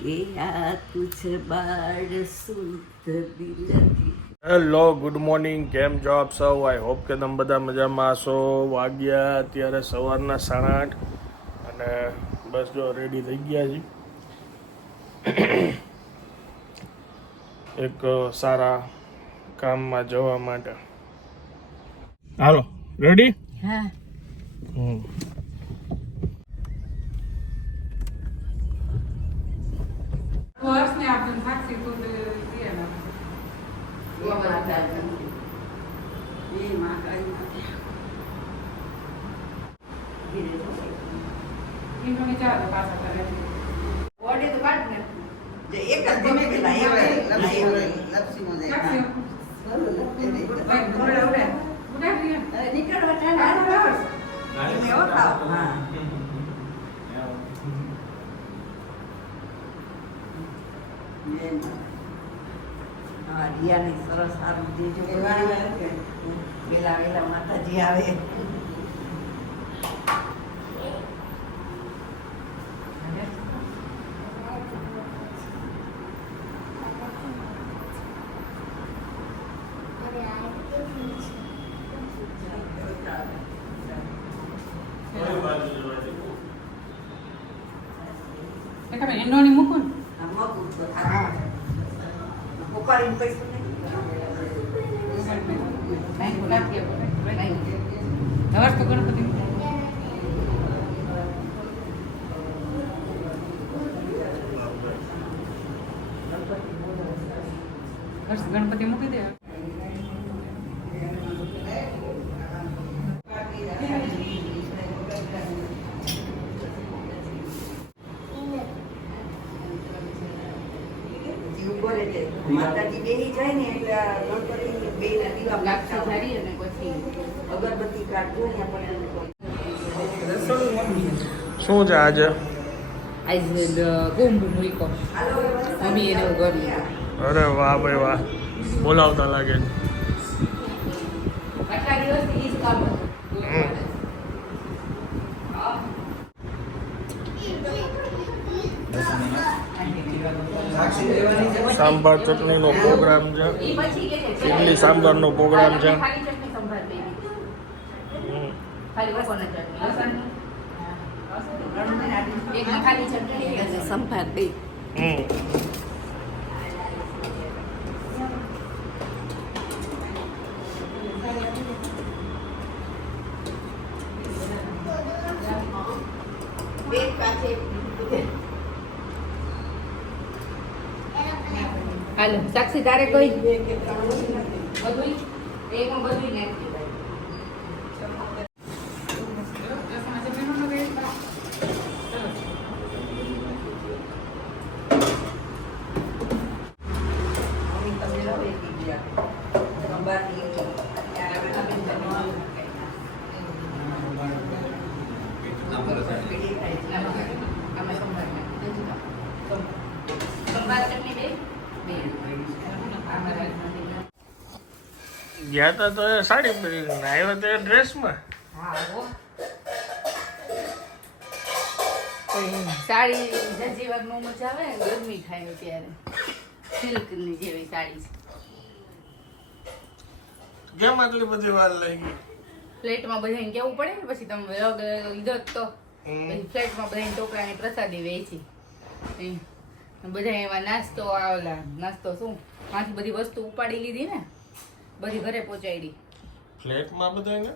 આ તુજ બાળ શુદ્ધ દિલથી. Hello, good morning. કેમ છો આપ સૌ? આઈ હોપ કે તમે બધા મજામાં હશો. વાગ્યા અત્યારે સવારના 8:30 અને બસ જો રેડી થઈ ગયા છીએ એક સારા કામમાં જવા માટે. હાલો, રેડી? હા. રિયાની સરસ સારું દેજો. વેલા વેલા માતાજી આવે. એંડોણી મૂકો ને ઉપાડીને પૈસા હવાસ તો ગણપતિ ગણપતિ મૂકી દે. માતાજી બેહી જાય ને એટલે ગણપતિ બેના દીવા લાગતા ધારી અને પછી અગરબત્તી કાઢવો ને આપણે શું છે આજે? આજ કુંભ મૂકો મમ્મી એને કરી. અરે વાહ ભાઈ વાહ, બોલાવતા લાગે છે. આટલા દિવસથી ઈ જ કામ હતું. સાંભાર ચટણીનો પ્રોગ્રામ છે, ઇડલી સાંભારનો પ્રોગ્રામ છે. સંભાર દે. હાલો સાક્ષી તારે કોઈ બધું એકમાં બધું નાખી ગયા તા તો સાડી પહેરીને આવ્યા તો ડ્રેસમાં. સાડી જજી વાર નો મજા આવે ને ગરમી થાય ત્યારે સિલ્કની જેવી સાડી કેમ આટલી બધી વાર લાગી? ફ્લેટમાં બધાને કેવું પડે ને પછી તમે લીધો તો પછી ફ્લેટમાં બધાને ટોકરાની પ્રસાદી વેચી બધા એમાં નાસ્તો શું માંથી બધી વસ્તુ ઉપાડી લીધી ને બધી ઘરે પહોંચાડી. ફ્લેટમાં બધાને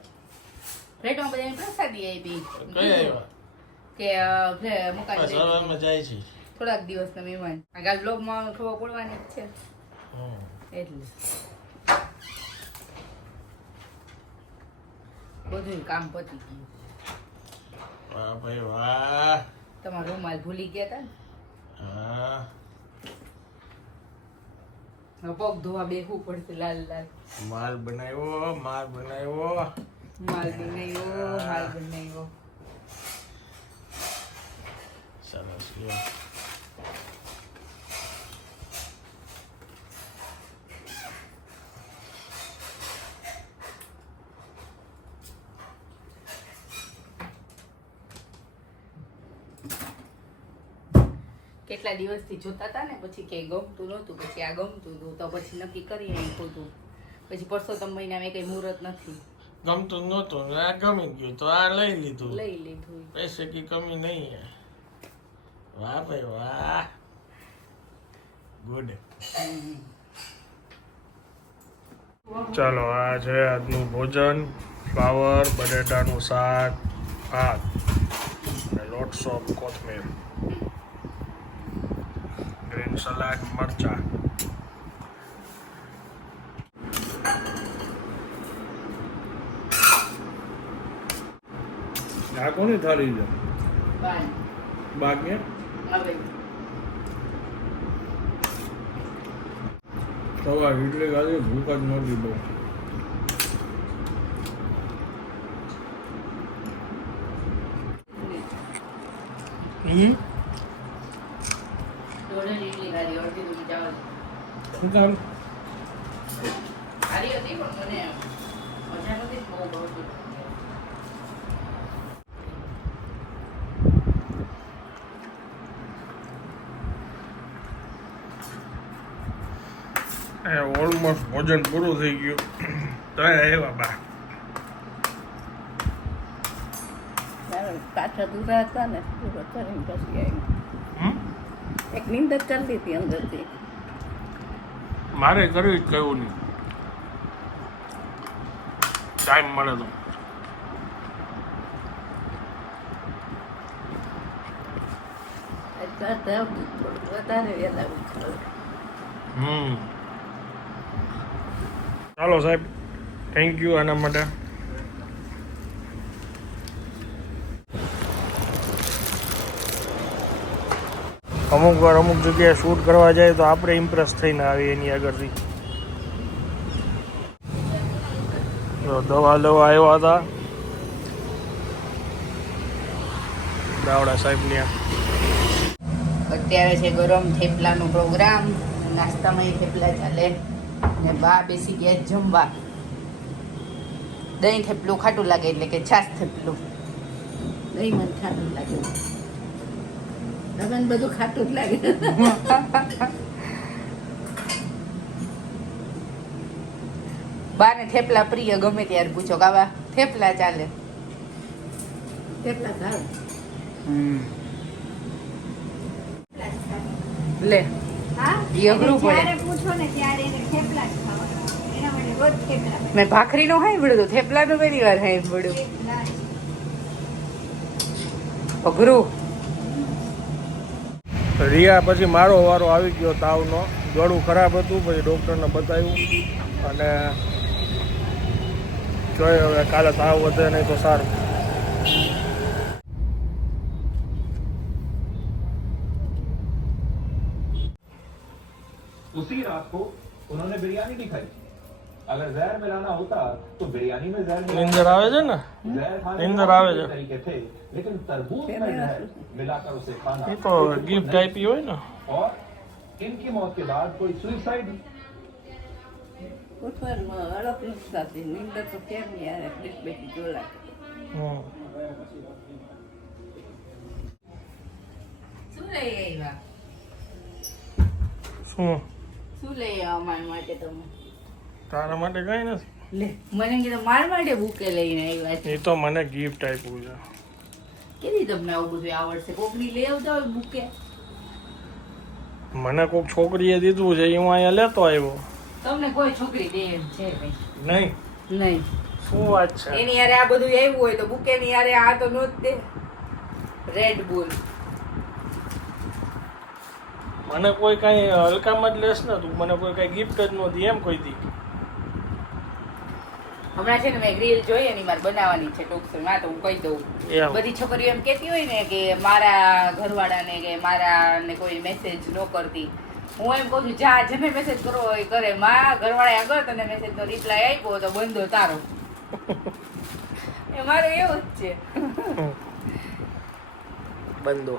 બધાને પ્રસાદી આપી કઈ આવ્યા કે મકાન સવારમાં જાય છે થોડાક દિવસના મહેમાન આગળ બ્લોગમાં ખબર પડવાની જ છે એટલે બધું કામ પતી ગયું. વાહ ભાઈ વાહ. તમારો રૂમાલ ભૂલી ગયા હતા ને હા, પગ ધોવા બેહવું પડશે. લાલ લાલ માલ બનાવ્યો. સરસ. કેટલા દિવસથી જોતા હતા ને પછી કે ગમતું નહોતું, પછી આ ગમતું હતું તો પછી નક્કી કરી નાખ્યું હતું. પછી પરસોત્તમ મહિનામાં કઈ મુહૂર્ત નથી. ગમતું નહોતું આ ગમી ગયું તો આ લઈ લીધું. પૈસે કી કમી નહીં હે. વાહ ભાઈ વાહ, ગુડ. ચાલો આ છે આજનું ભોજન. ફ્લાવર, બટેટાનું શાક, ભાત અને લોટ્સ ઓફ કોથમીર, ગ્રીન સલાડ, મરચા. આ કોની થાળી છે? બાકી સવાર ઇડલી ખાધી, ભૂખ જ નહોતી બહુ. શું કામ? ઓલમોસ્ટ ભોજન પૂરું થઈ ગયું તો આવ્યા બા. પાછા દૂરા હતા ને પૂરો કરીને પછી આવી. એક નિંદર કરી લીધી અંદરથી. મારે કરવી જ કયું નહીં, ટાઈમ મળે તો. વધારે વહેલા ઉઠાડું. ચાલો સાહેબ, થેન્ક યુ આના માટે. અમુક વાર અમુક જગ્યાએ શૂટ કરવા જાય તો આપણે ઇમ્પ્રેસ થઈને આવીએ એની આગળથી. દવા લેવા આવ્યા હતા દાવડા સાહેબની. અત્યારે છે ગરમ થેપલાનો પ્રોગ્રામ. નાસ્તામાં થેપલા ચાલે ને બા બેસી ગયા જમવા. દહીં થેપલું ખાટું લાગે એટલે કે છાશ થેપલું. દહીં મને ખાટું લાગે, લગન બધું ખાટું જ લાગે. બાને થેપલા પ્રિય, ગમે ત્યારે પૂછો કાવા થેપલા ચાલે. થેપલા ખાવ લે મેં ભાખરી નું સાંભળ્યું, થેપલા નું પહેલી વાર સાંભળ્યું. અઘરું. રિયા પછી મારો વારો આવી ગયો તાવનો. ગળું ખરાબ હતું, પછી ડૉક્ટરને બતાવ્યું અને જોઈએ હવે કાલે તાવ વધે નહીં તો સારું. उसी रात को उन्होंने बिरयानी भी खाई. अगर जहर मिलाना होता तो बिरयानी में जहर નીંદર આવે છે ને? जहर खाने નીંદર આવે છે. तरीके थे, लेकिन तरबूज में जहर मिलाकर उसे खाना એ તો ગિફ્ટ આપી હોય ને. और इनकी मौत के बाद कोई सुसाइड. ઉઠવામાં અડપ નથી થતી. નિંદર તો કેમ નહીં આવે, પ્લીઝ બેસી જોલા. શું લઈ આવ્યા? શું શું લઈ આવ્યા અમારા માટે તમે? તારા માટે કઈ નથી. લે મને કીધું મારા માટે બુકે લઈને આવ્યા છે. એ તો મને ગિફ્ટ આપ્યું છે. કેવી તમને આવું બધું આવડશે? કોકની લઈ આવતા હોય બુકે. મને કોઈક છોકરીએ દીધું છે, હું અહીંયા લેતો આવ્યો. તમને કોઈ છોકરી દે એમ છે ભાઈ? નહીં. નહીં. શું વાત છે? એની યારે આ બધું આવ્યું હોય તો બુકે ની યારે આ તો નો જ દે. રેડ બુલ મને કોઈ કઈ હલકામાં જ લેસ ને તું. મને કોઈ કઈ ગિફ્ટ જ નહોતી એમ કોઈ દી. હમણાં છે ને મેં રીલ જોઈ એની મારે બનાવવાની છે ટૂંક સમયમાં, તો હું કહી દઉં. એમ. બધી છોકરીઓ એમ કહેતી હોય ને કે મારા ઘરવાળાને કે મારા ને કોઈ મેસેજ ન કરતી. હું એમ કહું છું જા જેને મેસેજ કરવો હોય કરે. મારા ઘરવાળાએ આગળ તને મેસેજનો રિપ્લાય આપ્યો તો બંધો તારો. એ મારું એવું જ છે. બંધો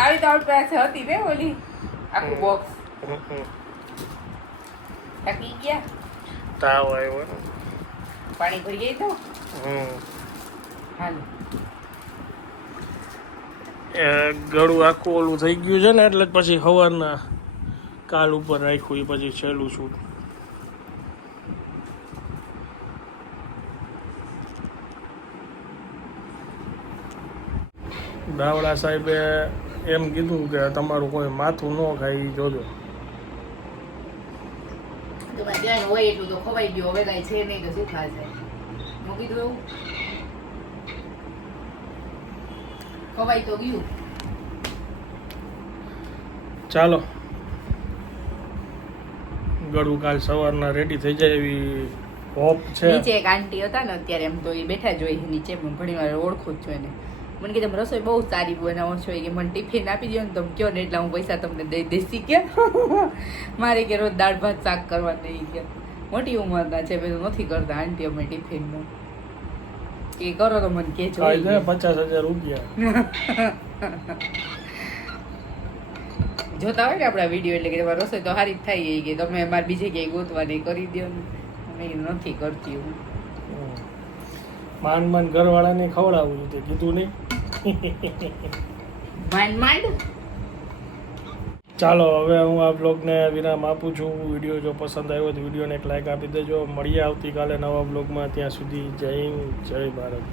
આવી તો આપણી પાસે હતી ને ઓલી આખું બોક્સ. થાકી ગયા? તાવ આવ્યો ને. પાણી ભરી ગઈ તો હાલો. ગળું આખું ઓલું થઈ ગયું છે ને એટલે જ પછી સવારના કાલ ઉપર રાખ્યું એ પછી છેલ્લું છું. દાવડા સાહેબે એમ કીધું કે તમારું કોઈ માથું ન ખાય ઈ જોજો. તમારે ધ્યાન હોય એટલું તો ખવાઈ ગયું, હવે કાંઈ છે નહીં તો શું ખાશે? હું કીધું એવું ખવાઈ તો ગયું. ચાલો ગળું કાલ સવારના રેડી થઈ જાય એવી હોપ છે. નીચે એક આંટી હતા ને અત્યારે એમ તો એ બેઠા જ હોય નીચે, હું ઘણી વાર ઓળખું જ છું એને. મને કે તમે રસોઈ બહુ સારી બનાવો છો કે મને ટિફિન આપી દો ને તમે કયો ને એટલા હું પૈસા તમને દઈ દેશી કે મારે કે રોજ દાળ ભાત શાક કરવા નહીં કે મોટી ઉંમરના છે બધું નથી કરતા આંટી અમે ટિફિનનું એ કરો તો મને કે 50,000 રૂપિયા જોતા હોય ને આપણા વિડીયો એટલે કે તમારી રસોઈ તો સારી જ થાય કે તમે અમારે બીજે ક્યાંય ગોતવાની કરી દો ને, અમે નથી કરતી હું. માંડ ઘરવાળાને ખવડાવું તે કીધું નહીં. માંડ ચાલો હવે હું આ બ્લોગને વિરામ આપું છું. વિડીયો જો પસંદ આવ્યો તો વિડીયોને એક લાઈક આપી દેજો. મળીએ આવતીકાલે નવા બ્લોગમાં. ત્યાં સુધી જય હિન્દ, જય ભારત.